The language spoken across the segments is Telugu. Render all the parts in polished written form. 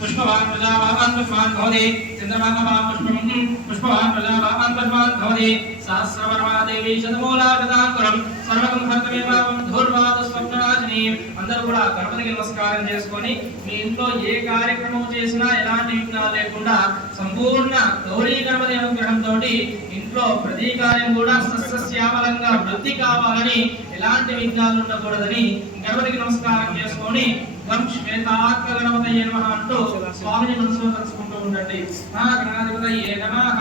पुष्पवान् प्रजावान् पुष्पवान् भवति चन्द्रमानवान् पुष्पवान् प्रजावान् पुष्पवान् भवति सहस्रवर्मा देवी शतमूलागताङ्कुरं सर्वं भक्तमेवां धूर्वाद स्वप्नराजिनी అందరూ కూడా గణపతికి నమస్కారం చేసుకొని మీ ఇంట్లో ఏ కార్యక్రమం చేసినా ఎలాంటి విఘ్నాలు లేకుండా సంపూర్ణ గౌరీ గణపతి అనుగ్రహంతో ఇంట్లో ప్రతి కార్యం కూడా సస్యశ్యామలంగా వృద్ధి కావాలని ఎలాంటి విఘ్నాలు ఉండకూడదని గణపతికి నమస్కారం చేసుకొని గం శ్వేతార్క గణపతయే నమః అంటూ స్వామిని మనసులో తలుచుకుంటూ ఉండండి. గణాధిపతయే నమః.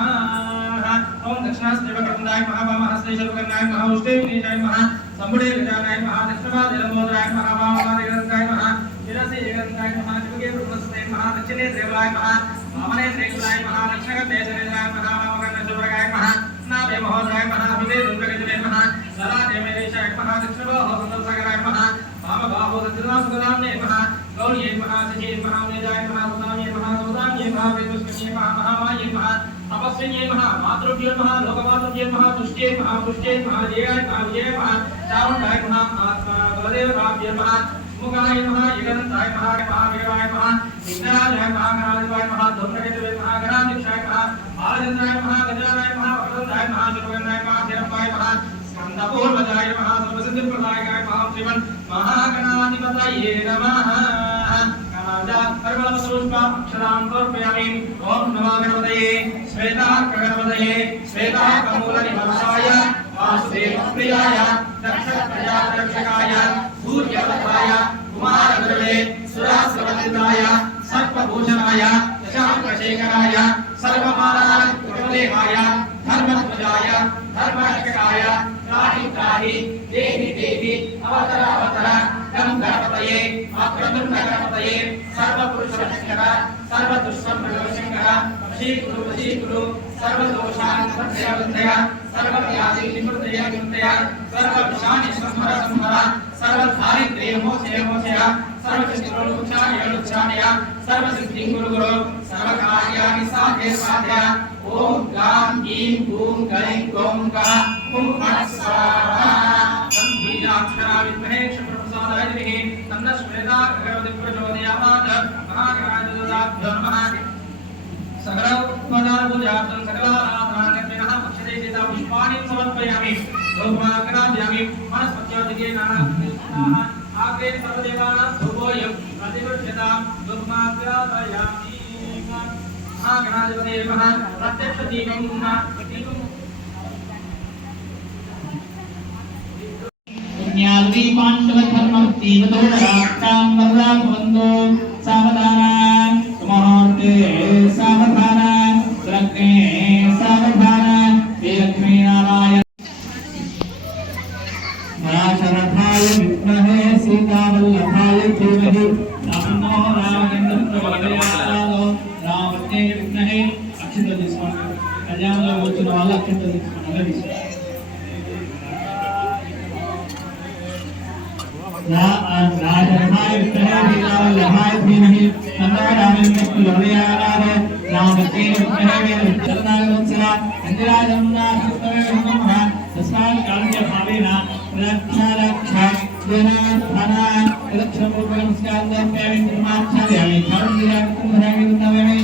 ఓం దక్షిణాస్తేవకృతాయ నమః వామహస్తేశ్వరకర్ణాయ నమః ఉష్టేవినేశాయ నమః సంబుడే గజానాయ నమః దక్షిణపాదలంబోదరాయ నమః వామవాదిగంతాయ నమః శిరసి ఏకంతాయ నమః దివగే వృణస్తే నమః దక్షిణే త్రేవలాయ నమః వామనే త్రేవలాయ నమః దక్షిణగదేశరేంద్రాయ నమః వామకర్ణశుభ్రగాయ నమః నాభే మహోదరాయ నమః విదే దుర్గగజనే నమః సలాదేమేశాయ నమః దక్షిణబాహో సందర్శకరాయ నమః వామబాహో దక్షిణాసుగదామ్నే నమః గౌర్యే నమః సజే నమః వేదాయ నమః ఉదామ్యే నమః ఉదామ్యే నమః వేదస్కన్యే నమః మహామాయే నమః अपस्विन्ये नमः मातृभ्यो नमः लोकमातृभ्यो नमः तुष्टे नमः पुष्टे नमः जयाय नमः विजयाय नमः चामुण्डाय नमः बलदेवताभ्यो नमः मुखाय नमः एकदन्ताय नमः महावीराय नमः विघ्नराजाय नमः गणाधिपाय नमः धूम्रकेतवे नमः गणाध्यक्षाय नमः बालचन्द्राय नमः गजानाय नमः वक्रतुण्डाय नमः शत्रुघ्नाय नमः हिरण्मयाय नमः स्कन्दपूर्वजाय नमः सर्वसिद्धिप्रदायकाय नमः श्रीमन् महागणाधिपतये नमः अक्षरान् समर्पयामि. ओम नमो गणपतये श्वेतार्कगणपतये श्वेतार्कमूलनिवासाय वासुदेवप्रियाय दक्षप्रजारक्षकाय सूर्यवत्राय कुमारगुरवे सुरासुरवन्दिताय सर्पभूषणाय दशाङ्कशेखराय सर्वमानवदेहाय धर्मध्वजाय धर्मरक्षकाय त्राहि त्राहि देहि देहि अवतर अवतर गं गणपतये आक्रतुण्ड गणपतये सर्वपुरुषशंकर सर्वदुष्टप्रदोषंकर वशीकुरु सर्वदोषान् प्रत्यवन्धय सर्वव्याधि निवृत्तय सर्वविषाणि संहर सर्वदारिद्र्य मोचय सर्वशत्रुक्षाणय सर्वसिद्धिं गुरु सर्वकार्याणि साधय ओम गां गीं गूं गैं गौं गः हुं फट् स्वाहा बीजाक्षरा विद्महे क्षप्रसादाय धीमहि तन्नः श्वेतार्कगणपतिः प्रचोदयात् महागणाधिपतये नमः सकलपदार्पूजार्थं सकलाराधनार्थं अक्षते चेता पुष्पाणि समर्पयामि धूपमाग्रापयामि वनस्पत्यादिके नानाः आग्रे सर्वदेवानां धूपोऽयं प्रतिगृह्यतां धूपमाग्रापयामि महागणाधिपतये नमः प्रत्यक्षदीपं पुण्यावती पाण्डवधर्मतीवतोराक्षां वरदाभवन्तो सावधानां सुमुहूर्ते सावधानां सुलग्ने सावधानां श्रीलक्ष्मीनारायण पराशरथाय विद्महे सीतावल्लभाय धीमहि तन्नो रामेन्द्रः प्रचोदयात् रामज्ञे विद्महे अक्षतలు తీసుకోండి కళ్యాణంలో వచ్చిన వాళ్ళు అక్షతలు తీసుకోండి राजरथाय विद्महे सीतावल्लभाय धीमहि तन्नो रामेन्द्रः प्रचोदयात् रामज्ञे विद्महे चरणागमनसरा इंदिराजन्नाथस्तवे नमः तस्मात् काल्य भावेन रक्षा जनार्दना रक्षापूर्वकं नमस्कारामि धर्मयामि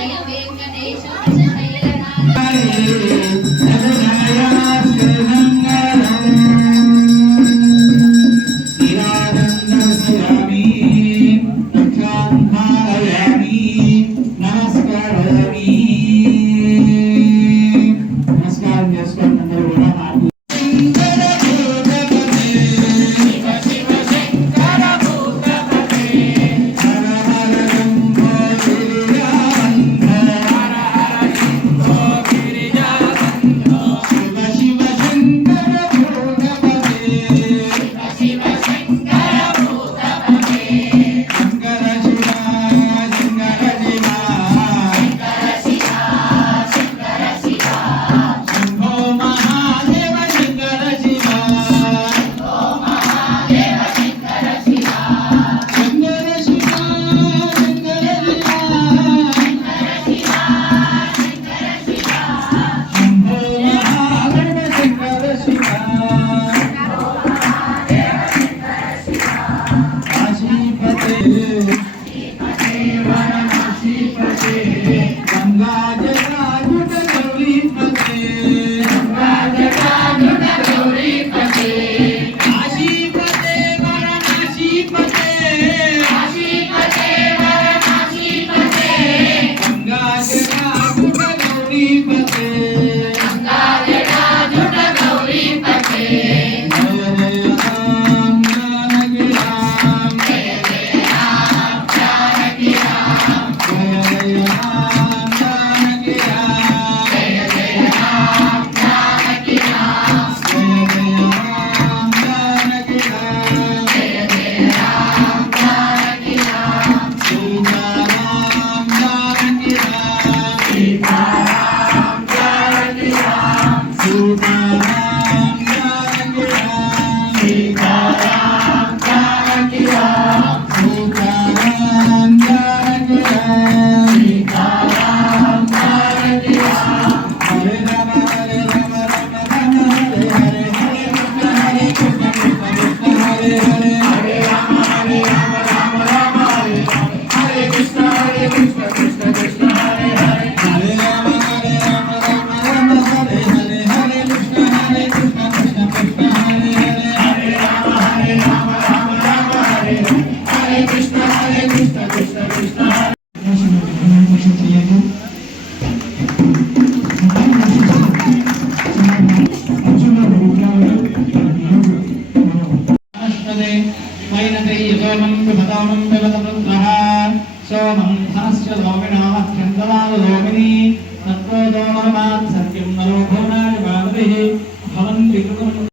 జయ వెంకటేశ सोमं धनस्य लोमिनाः चन्द्रमालोमिनी तत्त्वो दोमरमात् सत्यं नरो भुवनाय मानविः भवन्ति कृतं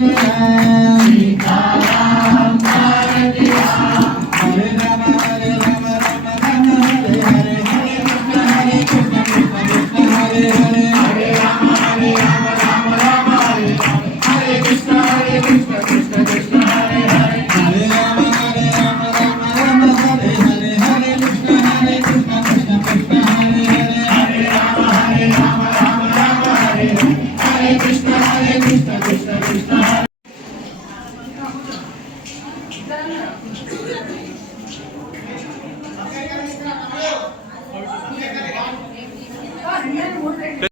Jai हरे कृष्ण